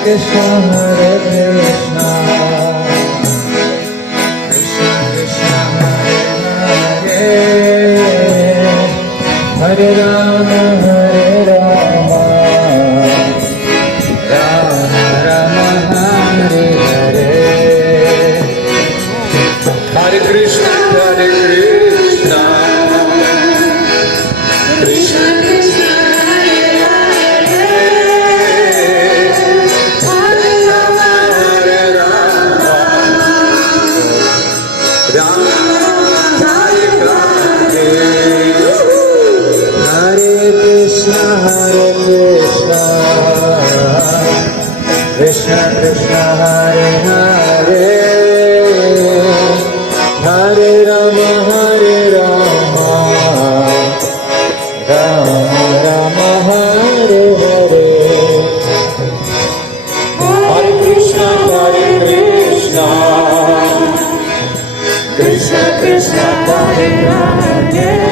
Krishna Hare Krishna Krishna Krishna Hare Hare Hare Rama Hare Rama Rama Rama Hare Hare Hare Krishna Krishna Krishna Hare Hare Hare Rama Hare Rama Rama Hare Hare Hare Krishna Krishna Krishna Hare Hare Hare Rama Hare Rama Rama Rama Hare Hare Hare Krishna Krishna Krishna Hare Hare